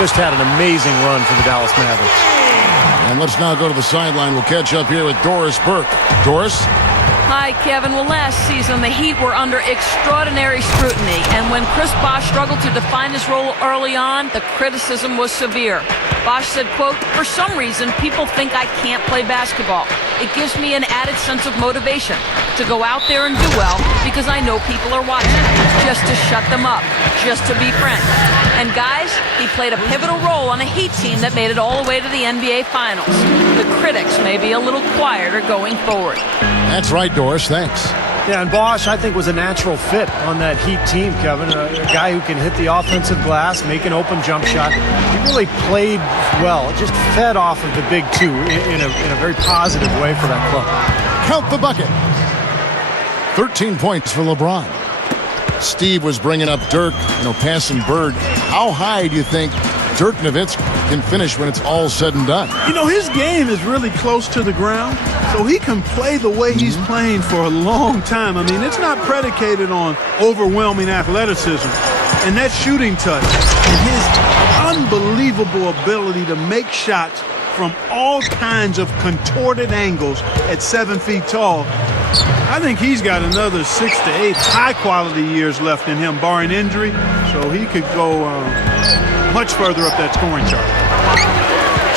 just had an amazing run for the Dallas Mavericks. And let's now go to the sideline. We'll catch up here with Doris Burke. Doris? Hi, Kevin. Well, last season, the Heat were under extraordinary scrutiny, and when Chris Bosh struggled to define his role early on, the criticism was severe. Bosh said, quote, "For some reason, people think I can't play basketball. It gives me an added sense of motivation to go out there and do well because I know people are watching, just to shut them up, just to be friends." And guys, he played a pivotal role on a Heat team that made it all the way to the NBA Finals. The critics may be a little quieter going forward. That's right, Doris. Thanks. Yeah, and Bosh, I think, was a natural fit on that Heat team, Kevin. A guy who can hit the offensive glass, make an open jump shot. He really played well, just fed off of the big two in a very positive way for that club. Count the bucket. 13 points for LeBron. Steve was bringing up Dirk, passing Bird. How high do you think Dirk Nowitzki can finish when it's all said and done? His game is really close to the ground, so he can play the way he's playing for a long time. I mean, it's not predicated on overwhelming athleticism. And that shooting touch and his unbelievable ability to make shots from all kinds of contorted angles at 7 feet tall, I think he's got another 6 to 8 high-quality years left in him, barring injury, so he could go much further up that scoring chart.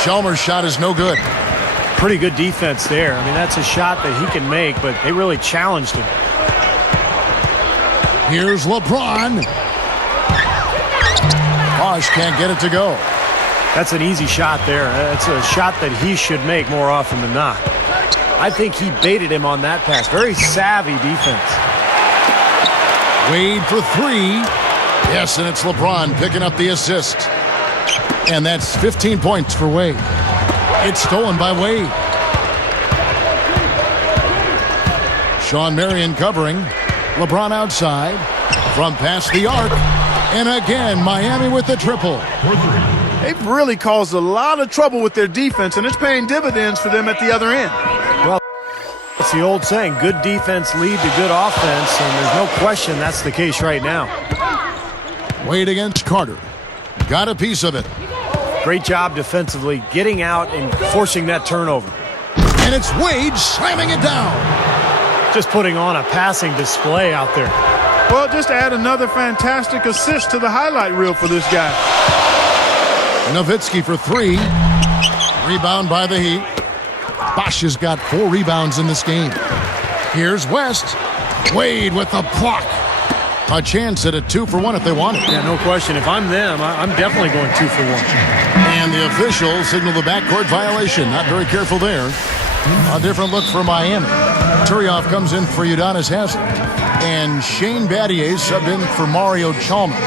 Chalmers' shot is no good. Pretty good defense there. I mean, that's a shot that he can make, but they really challenged him. Here's LeBron. Bosh can't get it to go. That's an easy shot there. That's a shot that he should make more often than not. I think he baited him on that pass. Very savvy defense. Wade for three. Yes, and it's LeBron picking up the assist. And that's 15 points for Wade. It's stolen by Wade. Sean Marion covering. LeBron outside. From past the arc. And again, Miami with the triple. They've really caused a lot of trouble with their defense, and it's paying dividends for them at the other end. Well, it's the old saying, good defense lead to good offense, and there's no question that's the case right now. Wade against Carter. Got a piece of it. Great job defensively, getting out and forcing that turnover. And it's Wade slamming it down. Just putting on a passing display out there. Well, just add another fantastic assist to the highlight reel for this guy. Nowitzki for three. Rebound by the Heat. Bosh has got 4 rebounds in this game. Here's West. Wade with the block. A chance at a 2-for-1 if they want it. Yeah, no question. If I'm them, I'm definitely going 2-for-1. And the officials signal the backcourt violation. Not very careful there. A different look for Miami. Turioff comes in for Udonis Haslem. And Shane Battier subbed in for Mario Chalmers.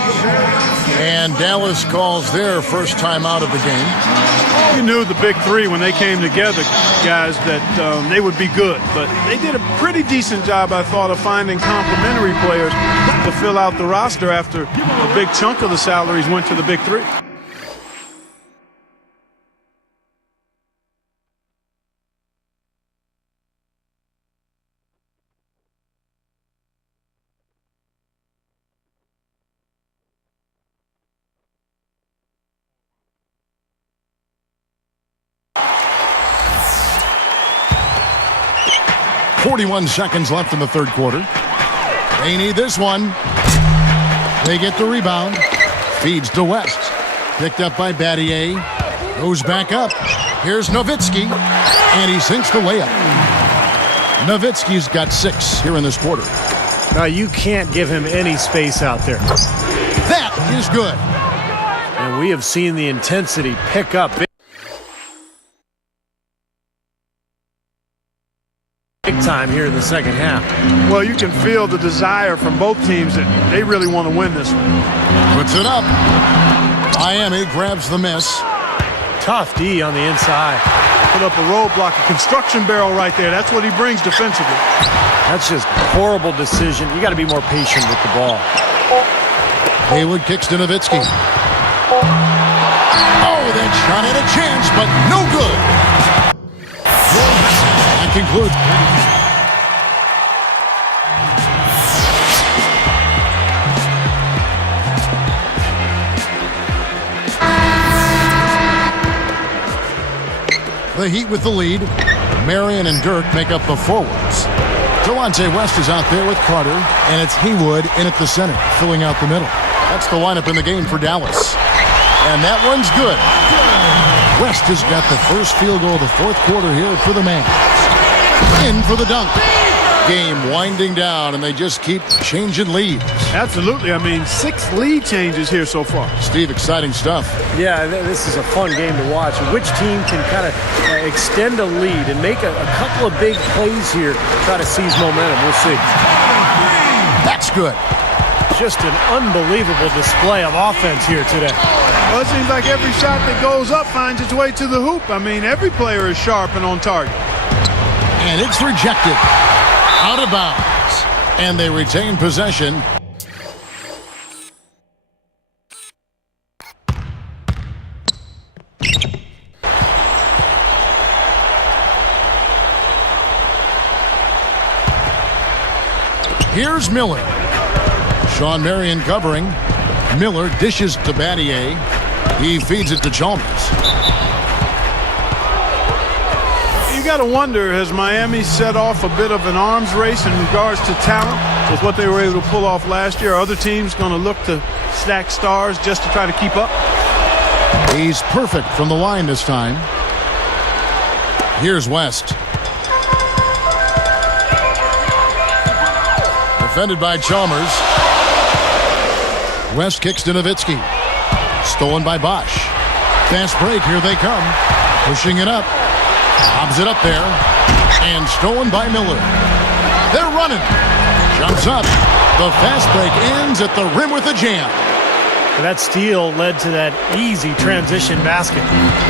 And Dallas calls their first time out of the game. You knew the big three when they came together, guys, that they would be good. But they did a pretty decent job, I thought, of finding complementary players to fill out the roster after a big chunk of the salaries went to the big three. .41 seconds left in the third quarter. They need this one. They get the rebound. Feeds to West. Picked up by Battier. Goes back up. Here's Nowitzki. And he sinks the layup. Nowitzki's got 6 here in this quarter. Now, you can't give him any space out there. That is good. And we have seen the intensity pick up big time here in the second half. Well, you can feel the desire from both teams that they really want to win this one. Puts it up. Miami grabs the miss. Tough D on the inside. Put up a roadblock, a construction barrel right there. That's what he brings defensively. That's just horrible decision. You got to be more patient with the ball. Haywood kicks to Nowitzki. Oh, that shot had a chance, but no good. That concludes. The Heat with the lead. Marion and Dirk make up the forwards. Delonte West is out there with Carter, and it's Haywood in at the center, filling out the middle. That's the lineup in the game for Dallas. And that one's good. West has got the first field goal of the fourth quarter here for the Mavs. In for the dunk. Game winding down, and they just keep changing leads. Absolutely. I mean, 6 lead changes here so far. Steve, exciting stuff. Yeah, this is a fun game to watch. Which team can kind of extend a lead and make a couple of big plays here, try to seize momentum. We'll see. That's good. Just an unbelievable display of offense here today. Well, it seems like every shot that goes up finds its way to the hoop. I mean, every player is sharp and on target. And it's rejected. Out of bounds. And they retain possession. Here's Miller. Sean Marion covering. Miller dishes to Battier. He feeds it to Chalmers. You got to wonder, has Miami set off a bit of an arms race in regards to talent with what they were able to pull off last year? Are other teams going to look to stack stars just to try to keep up? He's perfect from the line this time. Here's West. Defended by Chalmers. West kicks to Nowitzki. Stolen by Bosch. Fast break, here they come. Pushing it up. Lobs it up there. And stolen by Miller. They're running. Jumps up. The fast break ends at the rim with a jam. That steal led to that easy transition basket.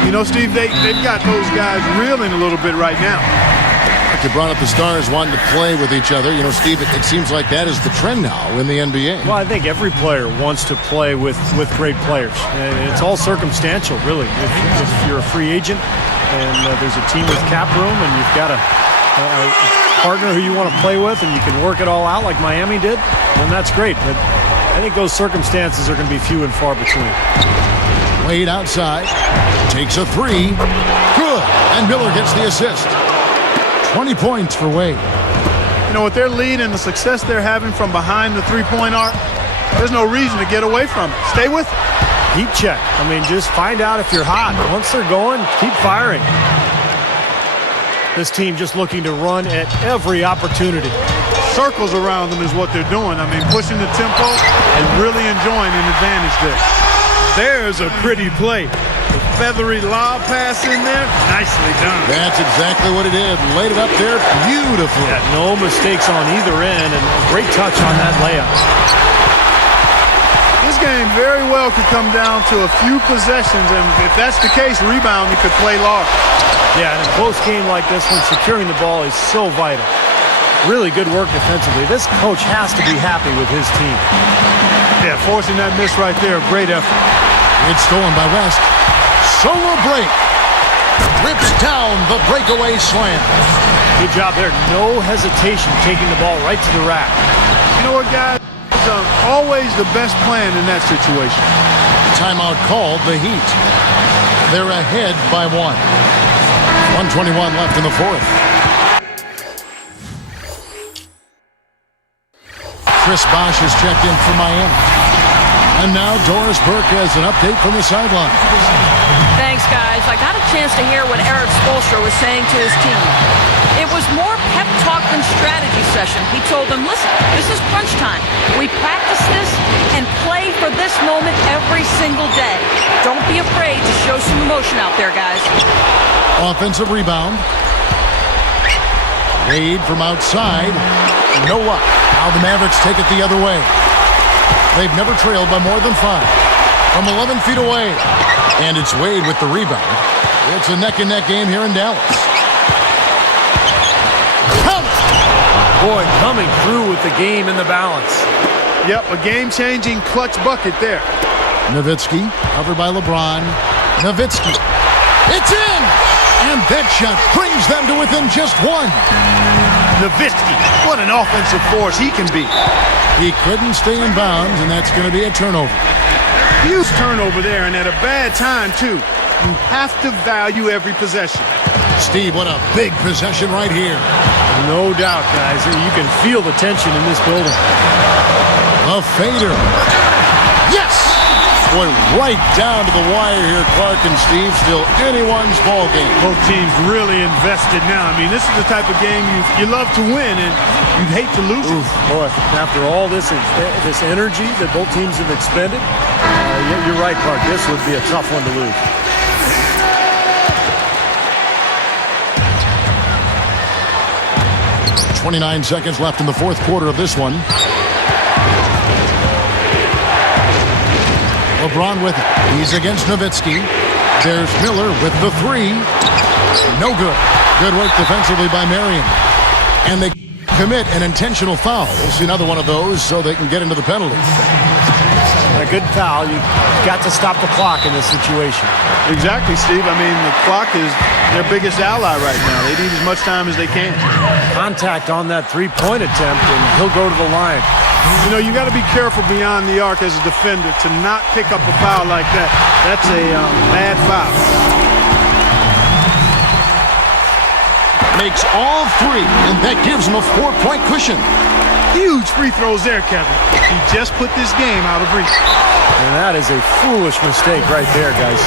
You know, Steve, they've got those guys reeling a little bit right now. You brought up the stars wanting to play with each other. You know, Steve, it seems like that is the trend now in the NBA. Well, I think every player wants to play with great players. And it's all circumstantial, really. If you're a free agent and there's a team with cap room and you've got a partner who you want to play with and you can work it all out like Miami did, then that's great. But I think those circumstances are going to be few and far between. Wade outside. Takes a three. Good. And Miller gets the assist. 20 points for Wade. You know, with their lead and the success they're having from behind the three-point arc, there's no reason to get away from it. Stay with it. Heat check. I mean, just find out if you're hot. Once they're going, keep firing. This team just looking to run at every opportunity. Circles around them is what they're doing. I mean, pushing the tempo and really enjoying an advantage there. There's a pretty play. The feathery lob pass in there, nicely done. That's exactly what it is. Laid it up there beautifully. Yeah, no mistakes on either end, and a great touch on that layup. This game very well could come down to a few possessions, and if that's the case, rebounding could play large. Yeah, in a close game like this one, securing the ball is so vital. Really good work defensively. This coach has to be happy with his team. Yeah, forcing that miss right there, great effort. It's stolen by West. Solo break. Rips down the breakaway slam. Good job there. No hesitation taking the ball right to the rack. You know what, guys? Always the best plan in that situation. Timeout called, the Heat. They're ahead by 1. 1:21 left in the fourth. Chris Bosh has checked in for Miami. And now Doris Burke has an update from the sideline. Thanks, guys. I got a chance to hear what Eric Spoelstra was saying to his team. It was more pep talk than strategy session. He told them, listen, this is crunch time. We practice this and play for this moment every single day. Don't be afraid to show some emotion out there, guys. Offensive rebound. Wade from outside. No luck. Now the Mavericks take it the other way. They've never trailed by more than 5. From 11 feet away. And it's Wade with the rebound. It's a neck-and-neck game here in Dallas. Boy, coming through with the game in the balance. Yep, a game-changing clutch bucket there. Nowitzki, covered by LeBron. Nowitzki. It's in! And that shot brings them to within just 1. Nowitzki, what an offensive force he can be. He couldn't stay in bounds, and that's going to be a turnover. Huge turnover there, and at a bad time, too. You have to value every possession. Steve, what a big possession right here. No doubt, guys. You can feel the tension in this building. A fader. Yes! Boy, right down to the wire here, Clark and Steve. Still anyone's ball game. Both teams really invested now. I mean, this is the type of game you love to win, and you'd hate to lose it. Boy, after all this energy that both teams have expended, you're right, Clark. This would be a tough one to lose. .29 seconds left in the fourth quarter of this one. LeBron with it. He's against Nowitzki. There's Miller with the three. No good. Good work defensively by Marion. And they commit an intentional foul. We'll see another one of those so they can get into the penalty. A good foul. You've got to stop the clock in this situation. Exactly, Steve. I mean, the clock is their biggest ally right now. They need as much time as they can. Contact on that three-point attempt, and he'll go to the line. You know, you got to be careful beyond the arc as a defender to not pick up a foul like that. That's a bad foul. Makes all three, and that gives him a 4-point cushion. Huge free throws there, Kevin. He just put this game out of reach. And that is a foolish mistake right there, guys.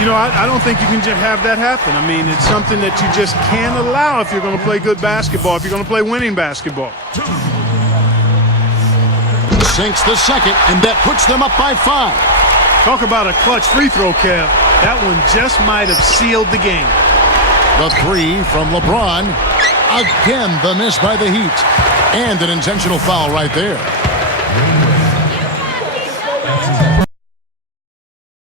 You know, I don't think you can just have that happen. I mean, it's something that you just can't allow if you're going to play good basketball, if you're going to play winning basketball. Sinks the second, and that puts them up by 5. Talk about a clutch free throw, Kev. That one just might have sealed the game. The three from LeBron. Again, the miss by the Heat. And an intentional foul right there.